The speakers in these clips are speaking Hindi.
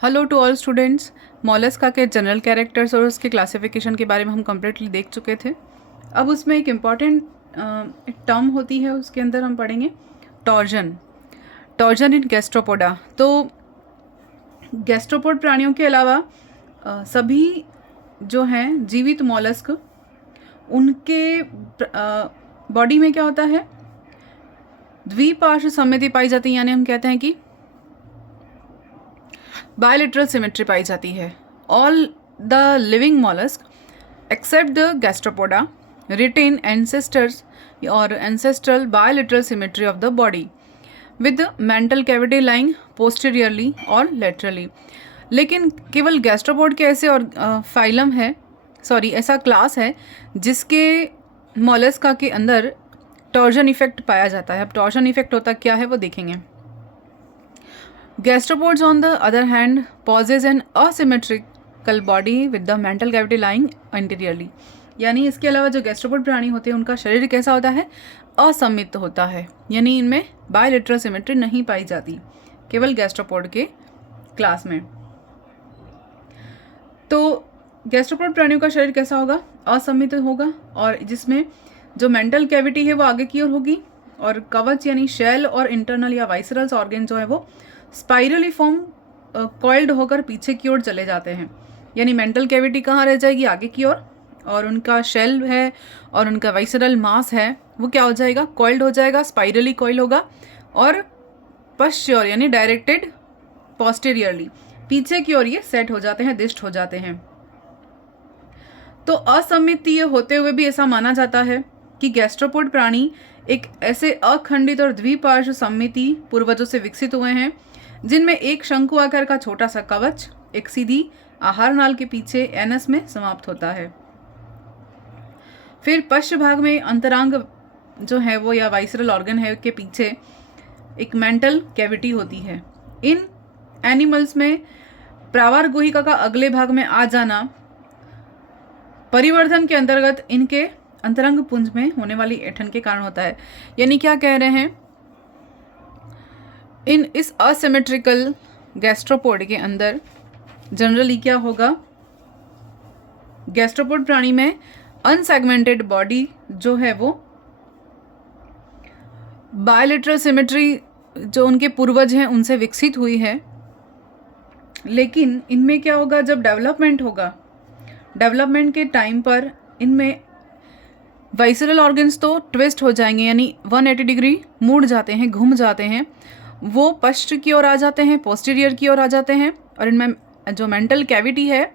Hello to all students. Mollusca के जनरल कैरेक्टर्स और उसके क्लासिफिकेशन के बारे में हम कम्प्लीटली देख चुके थे। अब उसमें एक इम्पॉर्टेंट टर्म होती है, उसके अंदर हम पढ़ेंगे टॉर्जन। टॉर्जन इन गैस्ट्रोपोडा। तो गैस्ट्रोपोड प्राणियों के अलावा सभी जो हैं जीवित मॉलस्क, उनके बॉडी में क्या होता है, द्विपार्श्व सममिति पाई जाती है, यानी हम कहते हैं कि बायलेटरल सिमेट्री पाई जाती है। All the living mollusc except the gastropoda retain ancestors or ancestral bilateral symmetry of the body with mantle cavity lying posteriorly और लेटरली। लेकिन केवल गैस्ट्रोपोड के ऐसे और फाइलम है, ऐसा क्लास है जिसके मॉलस्का के अंदर टॉर्जन इफेक्ट पाया जाता है। अब टॉर्जन इफेक्ट होता क्या है वो देखेंगे। Gastropods on the other hand possess an asymmetrical body with the mental cavity lying anteriorly। यानी इसके अलावा जो गैस्ट्रोपोड प्राणी होते हैं उनका शरीर कैसा होता है, असममित होता है, यानी इनमें बायलेटरल सिमेट्री नहीं पाई जाती, केवल गैस्ट्रोपोड के क्लास में। तो गैस्ट्रोपोड प्राणियों का शरीर कैसा होगा, असममित होगा, और जिसमें जो मेंटल कैविटी है वो आगे की ओर होगी, और कवच यानी शेल और इंटरनल या वाइसरल्स ऑर्गन जो है वो स्पाइरली फॉर्म कॉइल्ड होकर पीछे की ओर चले जाते हैं। यानी मेंटल कैविटी कहाँ रह जाएगी, आगे की ओर, और उनका शेल है और उनका वाइसरल मास है वो क्या हो जाएगा, कॉइल्ड हो जाएगा, स्पाइरली कॉइल होगा, और पश्चिम यानी डायरेक्टेड पोस्टीरियरली पीछे की ओर ये सेट हो जाते हैं, दिष्ट हो जाते हैं। तो असममितीय होते हुए भी ऐसा माना जाता है कि गैस्ट्रोपोड प्राणी एक ऐसे अखंडित और द्विपार्श्व सममिति पूर्वजों से विकसित हुए हैं जिनमें एक शंकु आकार का छोटा सा कवच एक सीधी आहार नाल के पीछे एनस में समाप्त होता है। फिर पश्च भाग में अंतरांग जो है वो या वाइसरल ऑर्गन है के पीछे एक मेंटल कैविटी होती है। इन एनिमल्स में प्रावार गुहिका का अगले भाग में आ जाना परिवर्धन के अंतर्गत इनके अंतरंग पुंज में होने वाली ऐंठन के कारण होता है। यानी क्या कह रहे हैं, इस असिमेट्रिकल गैस्ट्रोपोड के अंदर जनरली क्या होगा, गैस्ट्रोपोड प्राणी में अनसेगमेंटेड बॉडी जो है वो बायलेटरल सिमेट्री जो उनके पूर्वज हैं उनसे विकसित हुई है। लेकिन इनमें क्या होगा, जब डेवलपमेंट होगा, डेवलपमेंट के टाइम पर इनमें वाइसरल ऑर्गन्स तो ट्विस्ट हो जाएंगे, यानी 180 डिग्री मुड़ जाते हैं, घूम जाते हैं, वो पश्च की ओर आ जाते हैं, पोस्टीरियर की ओर आ जाते हैं, और इनमें जो मेंटल कैविटी है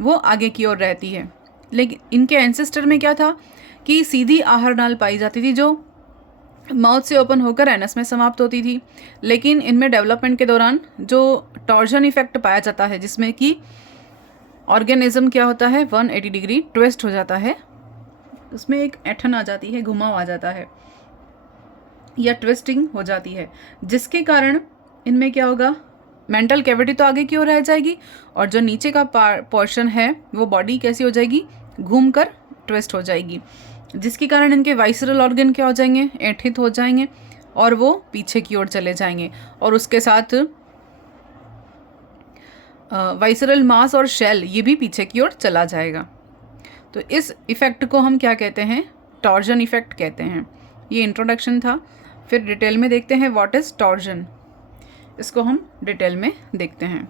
वो आगे की ओर रहती है। लेकिन इनके एंसेस्टर में क्या था कि सीधी आहार नाल पाई जाती थी जो माउथ से ओपन होकर एनस में समाप्त होती थी। लेकिन इनमें डेवलपमेंट के दौरान जो टॉर्जन इफेक्ट पाया जाता है जिसमें कि ऑर्गेनिज्म क्या होता है, 180 डिग्री ट्विस्ट हो जाता है, उसमें एक ऐंठन आ जाती है, घुमाव आ जाता है या ट्विस्टिंग हो जाती है, जिसके कारण इनमें क्या होगा, मेंटल कैविटी तो आगे की ओर रह जाएगी और जो नीचे का पोर्शन है वो बॉडी कैसी हो जाएगी, घूमकर ट्विस्ट हो जाएगी, जिसके कारण इनके वाइसरल ऑर्गन क्या हो जाएंगे, ऐंठित हो जाएंगे और वो पीछे की ओर चले जाएंगे, और उसके साथ वाइसरल मास और शेल ये भी पीछे की ओर चला जाएगा। तो इस इफ़ेक्ट को हम क्या कहते हैं, टॉर्जन इफ़ेक्ट कहते हैं। ये इंट्रोडक्शन था, फिर डिटेल में देखते हैं व्हाट इज़ टॉर्जन, इसको हम डिटेल में देखते हैं।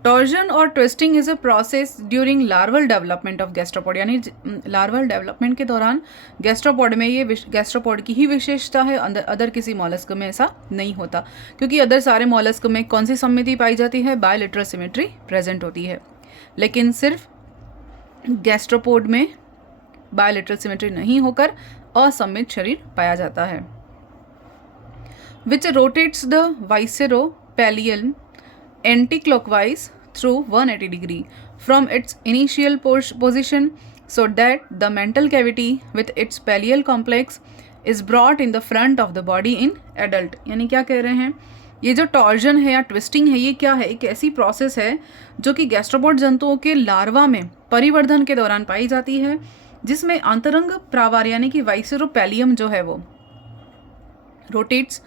टॉर्जन और twisting is a process during larval development of gastropod. यानी लार्वल डेवलपमेंट के दौरान गैस्ट्रोपोड में, ये गैस्ट्रोपोड की ही विशेषता है, अदर किसी मॉलस्क में ऐसा नहीं होता, क्योंकि अदर सारे मॉलस्क में कौन सी सममिति पाई जाती है, बायलेटरल सिमेट्री प्रेजेंट होती है, लेकिन सिर्फ गैस्ट्रोपोड में बायलेटरल सिमेट्री नहीं होकर असममित शरीर पाया जाता है। Which rotates the visceropallium anticlockwise through 180 degree from its initial position so that the mantle cavity with its pallial complex is brought in the front of the body in adult. यानी क्या कह रहे हैं, ये जो टॉर्जन है या ट्विस्टिंग है, ये क्या है, एक ऐसी प्रोसेस है जो कि गैस्ट्रोपोड जंतुओं के लार्वा में परिवर्धन के दौरान पाई जाती है, जिसमें आंतरंग प्रावार यानी कि वाइसेरोपेलियम जो है वो रोटेट्स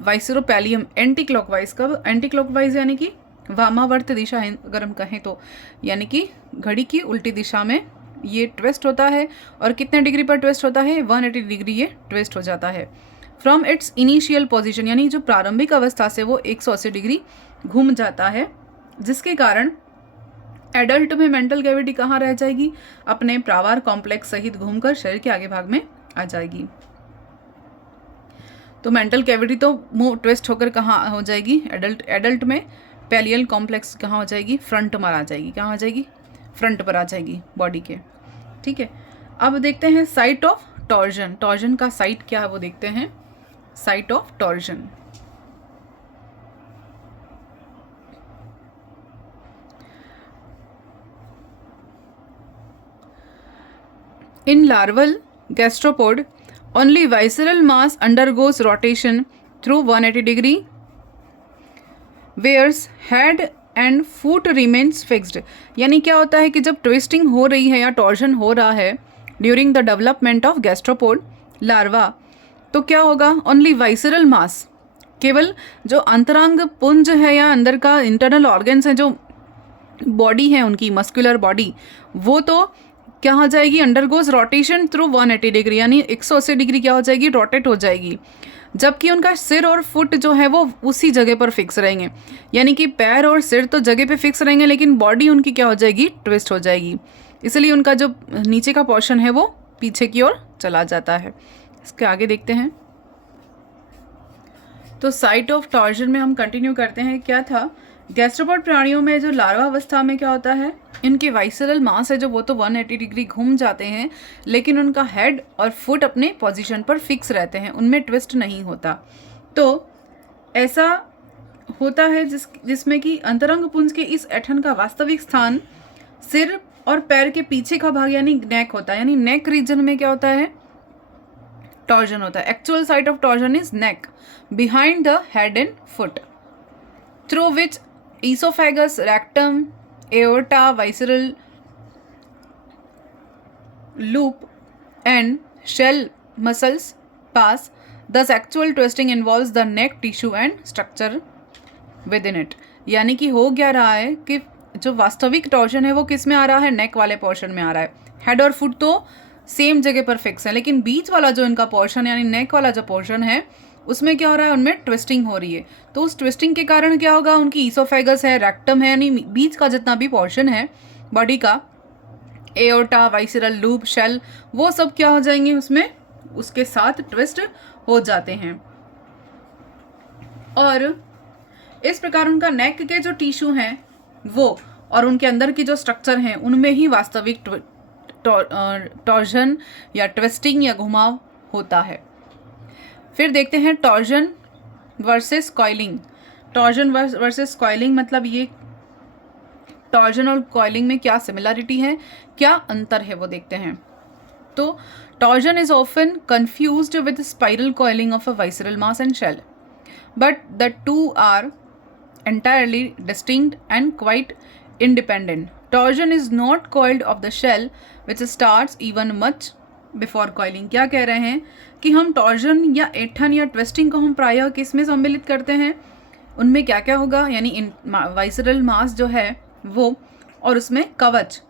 वाइसरोपैलियम एंटी क्लॉकवाइज, कब एंटी क्लॉकवाइज यानी कि वामावर्त दिशा है अगर हम कहें तो, यानी कि घड़ी की उल्टी दिशा में ये ट्विस्ट होता है। और कितने डिग्री पर ट्विस्ट होता है? 180 डिग्री ये ट्विस्ट हो जाता है। फ्रॉम इट्स इनिशियल पोजीशन, यानी जो प्रारंभिक अवस्था से वो 180 डिग्री घूम जाता है, जिसके कारण एडल्ट में मेंटल कैविटी कहाँ रह जाएगी? अपने प्रावार कॉम्प्लेक्स सहित घूमकर शरीर के आगे भाग में आ जाएगी। तो मेंटल कैविटी तो मुंह ट्विस्ट होकर कहाँ हो जाएगी? एडल्ट में पैलियल कॉम्प्लेक्स कहाँ हो जाएगी? फ्रंट पर आ जाएगी। कहाँ आ जाएगी? फ्रंट पर आ जाएगी बॉडी के। ठीक है, अब देखते हैं साइट ऑफ टॉर्जन। टॉर्जन का साइट क्या है वो देखते हैं। Site of torsion, in larval gastropod only visceral mass undergoes rotation through 180 degree, whereas head and foot remains fixed। यानी क्या होता है कि जब ट्विस्टिंग हो रही है या टॉर्जन हो रहा है during the development of gastropod larva, तो क्या होगा? ओनली वाइसरल मास, केवल जो अंतरांग पुंज है या अंदर का इंटरनल ऑर्गन्स है, जो बॉडी है उनकी मस्कुलर बॉडी, वो तो क्या हो जाएगी? अंडरगोज रोटेशन थ्रू 180 डिग्री, यानी 180 डिग्री क्या हो जाएगी? रोटेट हो जाएगी। जबकि उनका सिर और फुट जो है वो उसी जगह पर फिक्स रहेंगे, यानी कि पैर और सिर तो जगह पे फिक्स रहेंगे, लेकिन बॉडी उनकी क्या हो जाएगी? ट्विस्ट हो जाएगी। इसलिए उनका जो नीचे का पोर्शन है वो पीछे की ओर चला जाता है। इसके आगे देखते हैं। तो साइट ऑफ टॉर्जन में हम कंटिन्यू करते हैं। क्या था? गैस्ट्रोपोड प्राणियों में जो लार्वा अवस्था में क्या होता है? इनके वाइसरल मास है जो वो तो 180 डिग्री घूम जाते हैं, लेकिन उनका हेड और फुट अपने पोजीशन पर फिक्स रहते हैं, उनमें ट्विस्ट नहीं होता। तो ऐसा होता है जिसमें कि अंतरंग पुंज के इस ऐठन का वास्तविक स्थान सिर और पैर के पीछे का भाग यानी नेक होता है। यानी नेक रीजन में क्या होता है? टॉर्जन होता है। Actual site of torsion is neck behind the head and foot, through which esophagus, rectum, aorta, visceral loop and shell muscles pass. Thus actual twisting involves the neck tissue and structure within it। यानी कि हो क्या रहा है कि जो वास्तविक टॉर्जन है वो किस में आ रहा है? नेक वाले पोर्शन में आ रहा है। हेड और फुट तो सेम जगह पर फिक्स है, लेकिन बीच वाला जो इनका पोर्शन यानी नेक वाला जो पोर्शन है उसमें क्या हो रहा है? उनमें ट्विस्टिंग हो रही है। तो उस ट्विस्टिंग के कारण क्या होगा? उनकी ईसोफेगस है, रेक्टम है, यानी बीच का जितना भी पोर्शन है बॉडी का, एओर्टा, वाइसरल लूप, शेल, वो सब क्या हो जाएंगे? उसमें उसके साथ ट्विस्ट हो जाते हैं। और इस प्रकार उनका नेक के जो टिश्यू हैं वो और उनके अंदर की जो स्ट्रक्चर हैं उनमें ही वास्तविक टॉर्जन या ट्विस्टिंग या घुमाव होता है। फिर देखते हैं torsion versus coiling. Torsion versus coiling मतलब ये टॉर्जन और कॉइलिंग में क्या सिमिलरिटी है, क्या अंतर है वो देखते हैं। तो torsion is often confused with spiral coiling of a visceral mass and shell, but the two are entirely distinct and quite independent. Torsion is not coiled of the shell which starts even much before coiling। क्या कह रहे हैं कि हम टॉर्जन या ऐठन या ट्विस्टिंग को हम प्रायः किस में सम्मिलित करते हैं? उनमें क्या क्या होगा? यानी वाइसरल मास जो है वो और उसमें कवच,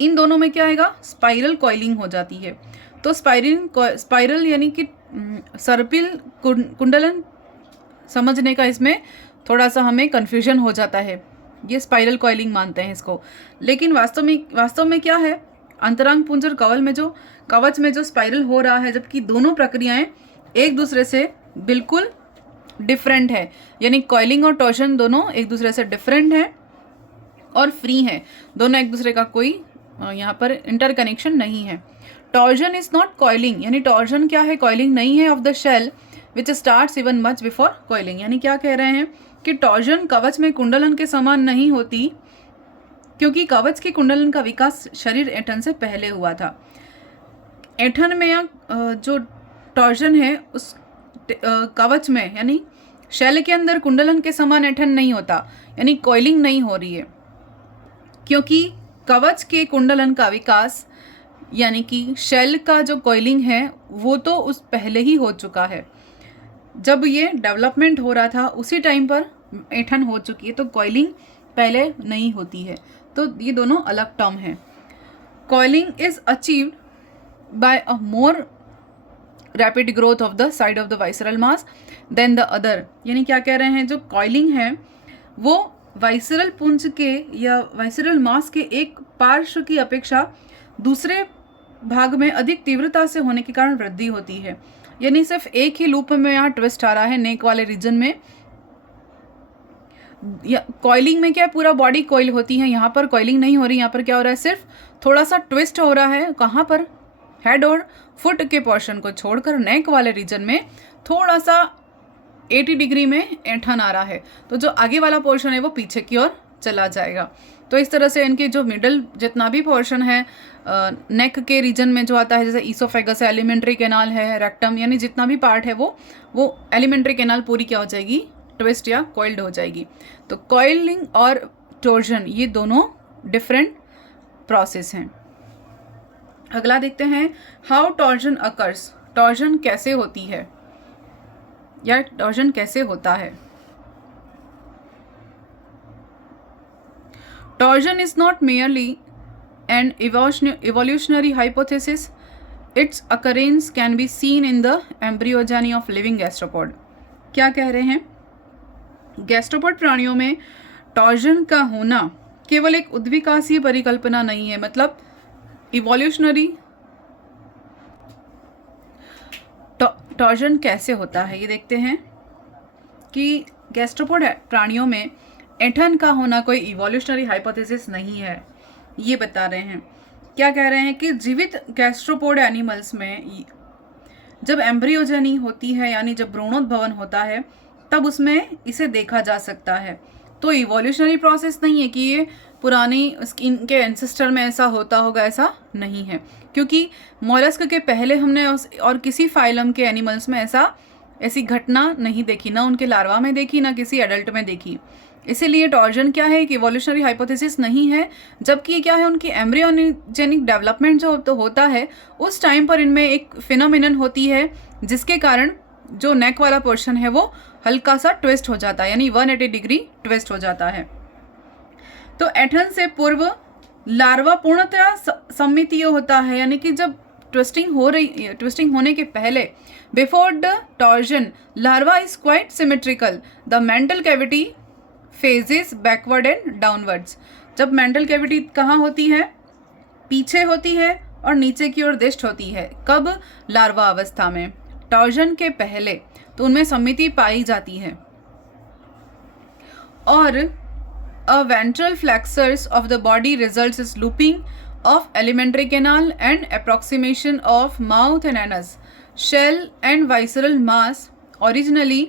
इन दोनों में क्या आएगा? स्पाइरल कॉइलिंग हो जाती है। तो स्पाइरल यानी कि सर्पिल कुंडलन समझने का इसमें थोड़ा सा हमें कन्फ्यूजन हो जाता है, ये स्पाइरल कॉइलिंग मानते हैं इसको। लेकिन वास्तव में क्या है? अंतरांग पुंज और कवच में जो स्पाइरल हो रहा है, जबकि दोनों प्रक्रियाएं एक दूसरे से बिल्कुल डिफरेंट है। यानी कॉइलिंग और टॉर्जन दोनों एक दूसरे से डिफरेंट है और फ्री है, दोनों एक दूसरे का कोई यहाँ पर इंटरकनेक्शन नहीं है। टॉर्जन इज नॉट कॉइलिंग, यानी टॉर्जन क्या है? कॉइलिंग नहीं है of the shell which starts even much before coiling. यानी क्या कह रहे हैं कि टॉर्जन कवच में कुंडलन के समान नहीं होती, क्योंकि कवच के कुंडलन का विकास शरीर ऐठन से पहले हुआ था। ऐठन में या जो टॉर्जन है उस कवच में यानी शेल के अंदर कुंडलन के समान ऐठन नहीं होता, यानी कॉइलिंग नहीं हो रही है, क्योंकि कवच के कुंडलन का विकास यानी कि शेल का जो कॉइलिंग है वो तो उस पहले ही हो चुका है। जब ये डेवलपमेंट हो रहा था उसी टाइम पर ऐंठन हो चुकी है, तो कॉइलिंग पहले नहीं होती है। तो ये दोनों अलग टर्म हैं। Coiling is achieved by a more rapid growth of the side of the visceral mass than the other. यानी क्या कह रहे हैं, जो कॉइलिंग है वो वाइसरल पुंज के या वाइसरल मास के एक पार्श्व की अपेक्षा दूसरे भाग में अधिक तीव्रता से होने के कारण वृद्धि होती है। यानी सिर्फ एक ही लूप में यहाँ ट्विस्ट आ रहा है नेक वाले रीजन में। या कॉइलिंग में क्या पूरा बॉडी कॉइल होती है, यहाँ पर कॉइलिंग नहीं हो रही। यहाँ पर क्या हो रहा है, सिर्फ थोड़ा सा ट्विस्ट हो रहा है। कहाँ पर, हेड और फुट के पोर्शन को छोड़कर नेक वाले रीजन में थोड़ा सा 80 डिग्री में ऐंठन आ रहा है, तो जो आगे वाला पोर्शन है वो पीछे की ओर चला जाएगा। तो इस तरह से इनके जो मिडल जितना भी पोर्शन है नेक के रीजन में जो आता है, जैसे ईसोफेगस है, एलिमेंट्री कैनाल है, रेक्टम, यानी जितना भी पार्ट है वो एलिमेंट्री कैनाल पूरी क्या हो जाएगी, ट्विस्ट या कॉइल्ड हो जाएगी। तो कॉइलिंग और टॉर्जन ये दोनों डिफरेंट प्रोसेस हैं। अगला देखते हैं, हाउ टॉर्जन अकर्स। टॉर्जन कैसे होती है या टॉर्जन कैसे होता है। Torsion is not merely N evolutionary hypothesis. Its occurrence can be seen in the embryogeny of living gastropod. क्या कह रहे हैं, गैस्ट्रोपोड प्राणियों में टॉर्जन का होना केवल एक उद्विकासीय परिकल्पना नहीं है। मतलब इवोल्यूशनरी टॉर्जन कैसे होता है, ये देखते हैं कि गैस्ट्रोपोड प्राणियों में ऐंठन का होना कोई इवोल्यूशनरी हाइपोथेसिस नहीं है। ये बता रहे हैं, क्या कह रहे हैं कि जीवित गैस्ट्रोपोड एनिमल्स में जब एम्ब्रियोजेनी होती है, यानी जब भ्रूणोद्भवन होता है, तब उसमें इसे देखा जा सकता है। तो इवोल्यूशनरी प्रोसेस नहीं है कि ये पुरानी इनके एंसेस्टर में ऐसा होता होगा, ऐसा नहीं है। क्योंकि मोलस्क के पहले हमने और किसी फाइलम के एनिमल्स में ऐसी घटना नहीं देखी, ना उनके लार्वा में देखी, ना किसी एडल्ट में देखी। इसीलिए टॉर्जन क्या है, कि इवोल्यूशनरी हाइपोथेसिस नहीं है, जबकि क्या है, उनकी एम्ब्रियोजेनिक डेवलपमेंट जो तो होता है उस टाइम पर इनमें एक फिनोमिनन होती है जिसके कारण जो नेक वाला पोर्शन है वो हल्का सा ट्विस्ट हो जाता है, यानी 180 डिग्री ट्विस्ट हो जाता है। तो ऐंठन से पूर्व लार्वा पूर्णतया सममितीय होता है, यानी कि जब ट्विस्टिंग होने के पहले, before the torsion larva is quite symmetrical, the mantle cavity phases backward and downwards. जब मेंटल कैविटी कहाँ होती है, पीछे होती है और नीचे की ओर दिष्ट होती है। कब, लार्वा अवस्था में, टॉर्जन के पहले, तो उनमें सममिति पाई जाती है। और a ventral flexures of the body results is looping of alimentary canal and approximation of mouth and anus, shell and visceral mass originally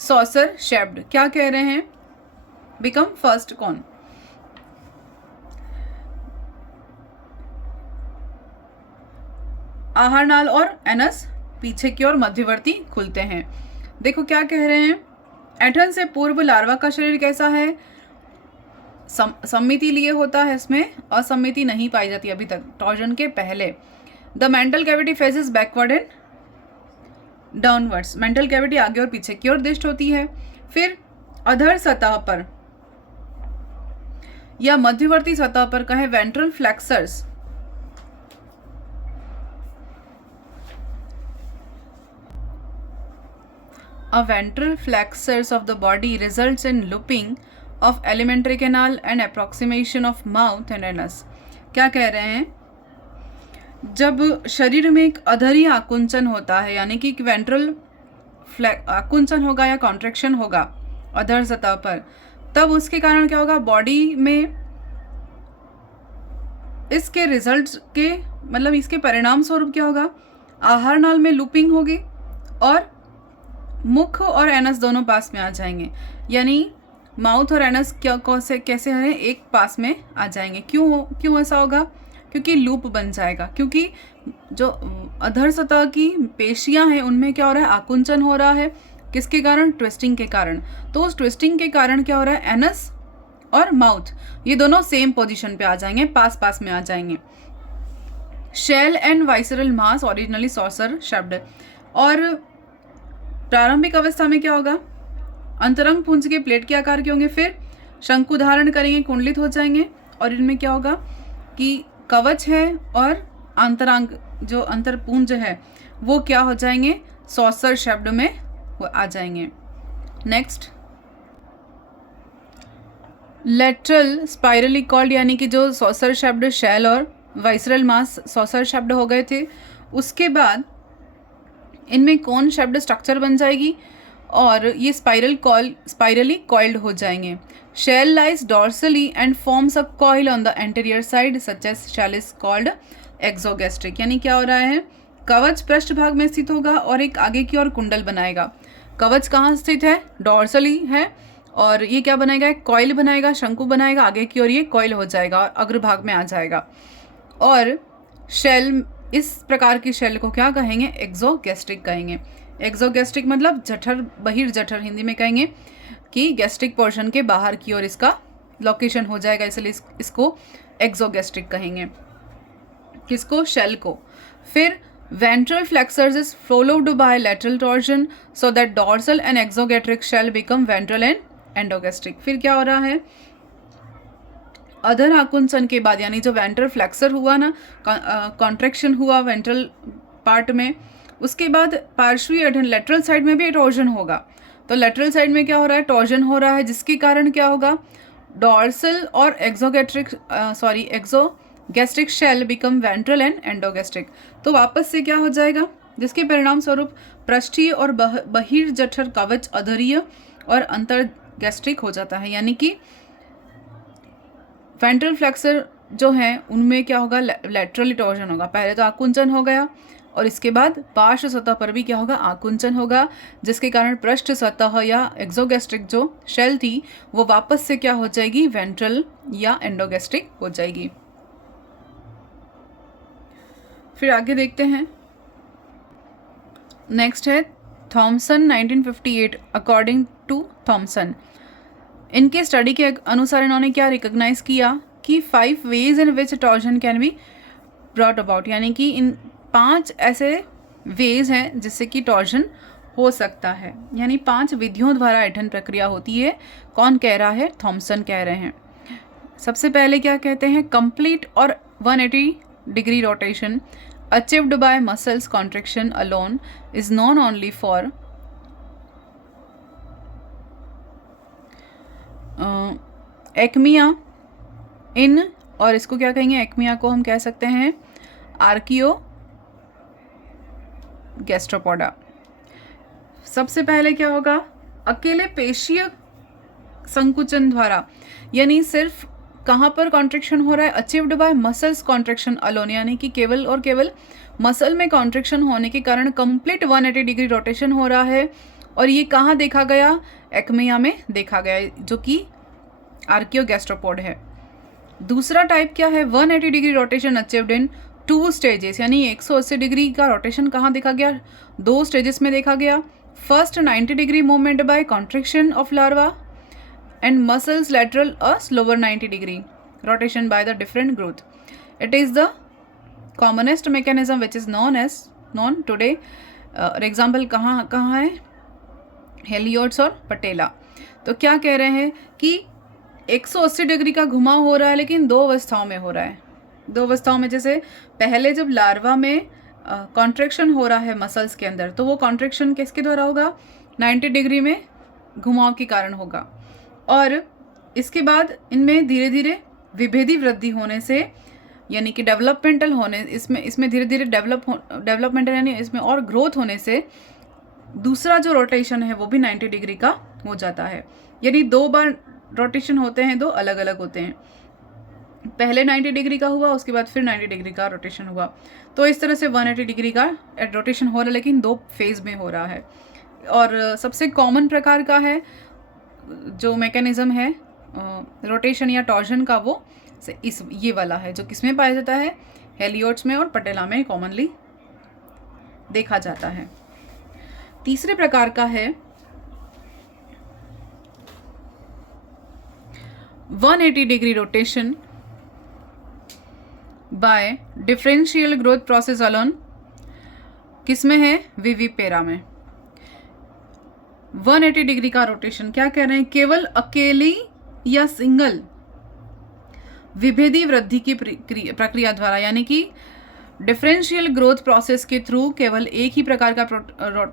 saucer shaped. क्या कह रहे हैं, बिकम फर्स्ट कौन, आहार नाल और एनस पीछे की ओर मध्यवर्ती खुलते हैं। देखो क्या कह रहे हैं, ऐंठन से पूर्व लार्वा का शरीर कैसा है, सम्मिति लिए होता है, इसमें असम्मिति नहीं पाई जाती अभी तक टॉर्जन के पहले। The mantle cavity faces backward and downwards, mantle cavity आगे और पीछे की ओर दिष्ट होती है। फिर अधर सतह पर या मध्यवर्ती सतह पर कहे ventral flexors, a ventral flexures of the body results in looping of alimentary canal and approximation of mouth and anus। क्या कह रहे हैं, जब शरीर में एक अधरी आकुंचन होता है, यानी कि वेंट्रल आकुंचन होगा या कॉन्ट्रैक्शन होगा अधर सतह पर, तब उसके कारण क्या होगा, बॉडी में इसके रिजल्ट के मतलब इसके परिणाम स्वरूप क्या होगा, आहार नाल में लूपिंग होगी और मुख और एनस दोनों पास में आ जाएंगे। यानी माउथ और एनस कैसे हैं, एक पास में आ जाएंगे। क्यों ऐसा होगा, क्योंकि लूप बन जाएगा। क्योंकि जो अधर सतह की पेशियां हैं उनमें क्या हो रहा है, आकुंचन हो रहा है। किसके कारण, ट्विस्टिंग के कारण। तो उस ट्विस्टिंग के कारण क्या हो रहा है, एनस और माउथ ये दोनों सेम पोजीशन पे आ जाएंगे, पास में आ जाएंगे। Shell and visceral mass originally saucer शब्द, और प्रारंभिक अवस्था में क्या होगा, अंतरंग पुंज के प्लेट के आकार के होंगे, फिर शंकु धारण करेंगे, कुंडलित हो जाएंगे, और इनमें क्या होगा कि कवच है और अंतरांग जो अंतरपुंज है वो क्या हो जाएंगे, सॉसर शब्द में आ जाएंगे। नेक्स्ट, लेटरल स्पाइरली कॉल्ड, यानी कि जो सॉसर शब्द शैल और वाइसरल मास सॉसर शब्द हो गए थे, उसके बाद इनमें कौन शब्द स्ट्रक्चर बन जाएगी और ये स्पाइरली कॉइल्ड हो जाएंगे। Shell lies dorsally and forms a coil on the anterior side such as shell is called exogastric, यानी क्या हो रहा है, कवच पृष्ठभाग में स्थित होगा और एक आगे की ओर कुंडल बनाएगा। कवच कहाँ स्थित है, डॉर्सली है, और ये क्या बनाएगा, एक कॉइल बनाएगा, शंकु बनाएगा, आगे की ओर ये कॉइल हो जाएगा और अग्रभाग में आ जाएगा। और शेल, इस प्रकार की शेल को क्या कहेंगे, एक्सोगैस्ट्रिक कहेंगे। एक्सोगैस्ट्रिक मतलब जठर, बहिर्जठर हिंदी में कहेंगे कि गैस्ट्रिक पोर्शन के बाहर की ओर इसका लोकेशन हो जाएगा, इसलिए इसको एक्सोगैस्ट्रिक कहेंगे। किसको, शेल को। फिर ventral flexures is followed by lateral torsion so that dorsal and exogastric shell become ventral and endogastric. फिर क्या हो रहा है, अधर आकुंचन के बाद, यानी जो वेंट्रल फ्लेक्सर हुआ ना, कॉन्ट्रैक्शन हुआ वेंट्रल पार्ट में, उसके बाद पार्श्वीय अध्ययन लेटरल साइड में भी टॉर्जन होगा। तो लेटरल साइड में क्या हो रहा है, टॉर्जन हो रहा है, जिसके कारण क्या होगा, डॉर्सल और एक्सोगैस्ट्रिक शेल बिकम वेंट्रल एंड एंडोगैस्ट्रिक। तो वापस से क्या हो जाएगा, जिसके परिणाम स्वरूप पृष्ठीय और बहिर्जठर कवच अधरीय और अंतर गैस्ट्रिक हो जाता है, यानी कि वेंट्रल फ्लेक्सर जो हैं उनमें क्या होगा, लेटरली टॉर्जन होगा। पहले तो आकुंचन हो गया और इसके बाद पार्श्व सतह पर भी क्या होगा, आकुंचन होगा, जिसके कारण पृष्ठ सतह या एक्सोगैस्ट्रिक जो शेल थी वो वापस से क्या हो जाएगी, वेंट्रल या एंडोगैस्ट्रिक हो जाएगी। फिर आगे देखते हैं, नेक्स्ट है थॉमसन 1958। अकॉर्डिंग टू थॉमसन, इनके स्टडी के अनुसार इन्होंने क्या रिकॉग्नाइज किया कि 5 ways in which torsion can be brought about, यानी कि इन 5 ऐसे वेज हैं जिससे कि टॉर्जन हो सकता है, यानी 5 विधियों द्वारा ऐंठन प्रक्रिया होती है। कौन कह रहा है, थॉमसन कह रहे हैं। सबसे पहले क्या कहते हैं, कंप्लीट और 180 degree rotation achieved by muscles contraction alone is non only for Acmaea इन, और इसको क्या कहेंगे, एक्मिया को हम कह सकते हैं आर्कियो गैस्ट्रोपोडा। सबसे पहले क्या होगा, अकेले पेशीय संकुचन द्वारा, यानी सिर्फ कहाँ पर कॉन्ट्रैक्शन हो रहा है, achieved by muscles contraction alone, यानी कि केवल और केवल मसल में कॉन्ट्रैक्शन होने के कारण कंप्लीट 180 डिग्री रोटेशन हो रहा है। और ये कहाँ देखा गया, एक्मिया में देखा गया, जो कि आर्कियो गैस्ट्रोपोड है। दूसरा टाइप क्या है, 180 degree rotation achieved in 2 stages, यानी 180 डिग्री का रोटेशन कहाँ देखा गया, 2 स्टेजेस में देखा गया। First 90 degree movement by contraction of larva and muscles lateral a slower 90 degree rotation by the different growth. It is the commonest mechanism which is known today. Example कहाँ है, हेलियोट्स और पटेला। तो क्या कह रहे हैं कि 180 डिग्री का घुमाव हो रहा है, लेकिन 2 अवस्थाओं में हो रहा है। 2 अवस्थाओं में, जैसे पहले जब लार्वा में कॉन्ट्रैक्शन हो रहा है मसल्स के अंदर, तो वो कॉन्ट्रैक्शन किसके द्वारा होगा, 90 डिग्री में घुमाव के कारण होगा। और इसके बाद इनमें धीरे धीरे विभेदी वृद्धि होने से, यानी कि डेवलपमेंटल होने, इसमें धीरे धीरे डेवलपमेंटल यानी इसमें और ग्रोथ होने से दूसरा जो रोटेशन है वो भी 90 डिग्री का हो जाता है। यानी 2 बार रोटेशन होते हैं, 2 अलग अलग होते हैं। पहले 90 डिग्री का हुआ, उसके बाद फिर 90 डिग्री का रोटेशन हुआ। तो इस तरह से 180 डिग्री का रोटेशन हो रहा है, लेकिन 2 फेज में हो रहा है। और सबसे कॉमन प्रकार का है जो मैकेनिज्म है रोटेशन या टॉर्जन का, वो ये वाला है, जो किसमें पाया जाता है, हेलियोट्स में और पटेला में कॉमनली देखा जाता है। तीसरे प्रकार का है 180 degree rotation bye differential growth process alone, किसमें है, विविपेरा में। 180 डिग्री का रोटेशन। क्या कह रहे हैं? केवल अकेली या सिंगल विभेदी वृद्धि की प्रक्रिया द्वारा, यानी कि डिफरेंशियल ग्रोथ प्रोसेस के थ्रू केवल एक ही प्रकार का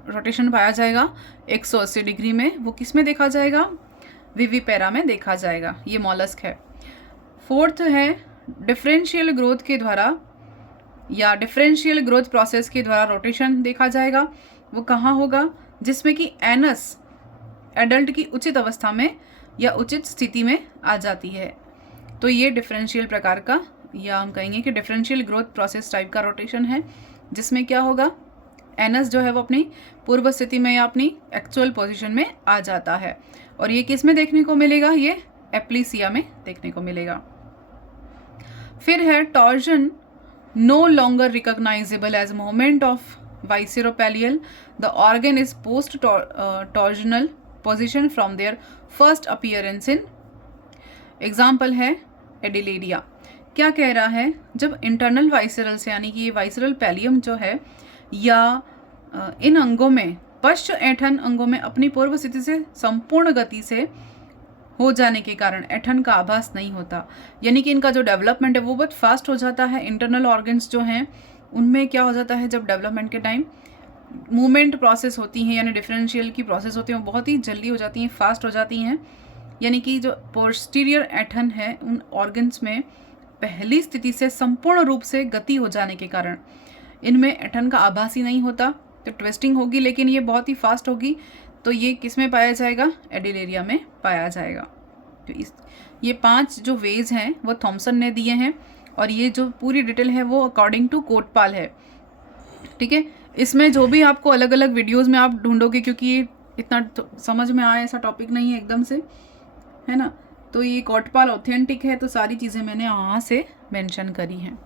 रोटेशन पाया जाएगा 180 डिग्री में। वो किस में देखा जाएगा? विविपेरा में देखा जाएगा। ये मॉलस्क है। फोर्थ है डिफरेंशियल ग्रोथ के द्वारा या डिफरेंशियल ग्रोथ प्रोसेस के द्वारा रोटेशन देखा जाएगा। वो कहाँ होगा? जिसमें कि एनस एडल्ट की उचित अवस्था में या उचित स्थिति में आ जाती है। तो ये डिफरेंशियल प्रकार का, या हम कहेंगे कि डिफरेंशियल ग्रोथ प्रोसेस टाइप का रोटेशन है, जिसमें क्या होगा? एनस जो है वो अपनी पूर्व स्थिति में या अपनी एक्चुअल पोजीशन में आ जाता है। और ये किस में देखने को मिलेगा? ये एप्लीसिया में देखने को मिलेगा। फिर है torsion no longer recognizable as movement of visceropallial, the organ is post torsional position from their first appearance in. Example है एडिलेरिया। क्या कह रहा है? जब इंटरनल वाइसरल से, यानी कि ये वाइसरल पैलियम जो है या इन अंगों में, पश्च ऐठन अंगों में अपनी पूर्व स्थिति से संपूर्ण गति से हो जाने के कारण ऐठन का आभास नहीं होता, यानी कि इनका जो डेवलपमेंट है वो बहुत फास्ट हो जाता है। इंटरनल ऑर्गन्स जो हैं उनमें क्या हो जाता है, जब डेवलपमेंट के टाइम मूवमेंट प्रोसेस होती हैं, यानी डिफरेंशियल की प्रोसेस होती हैं, वो बहुत ही जल्दी हो जाती हैं, फास्ट हो जाती हैं। यानी कि जो पोस्टीरियर ऐठन है उन ऑर्गन्स में पहली स्थिति से संपूर्ण रूप से गति हो जाने के कारण इनमें ऐठन का आभास ही नहीं होता। तो ट्विस्टिंग होगी, लेकिन ये बहुत ही फास्ट होगी। तो ये किस में पाया जाएगा? एडिलेरिया में पाया जाएगा। तो ये 5 जो वेज हैं वो थॉमसन ने दिए हैं, और ये जो पूरी डिटेल है वो अकॉर्डिंग टू कोटपाल है। ठीक है, इसमें जो भी आपको अलग अलग वीडियोस में आप ढूंढोगे, क्योंकि ये इतना समझ में आए ऐसा टॉपिक नहीं है एकदम से, है ना। तो ये कोटपाल ऑथेंटिक है, तो सारी चीज़ें मैंने वहाँ से मेंशन करी हैं।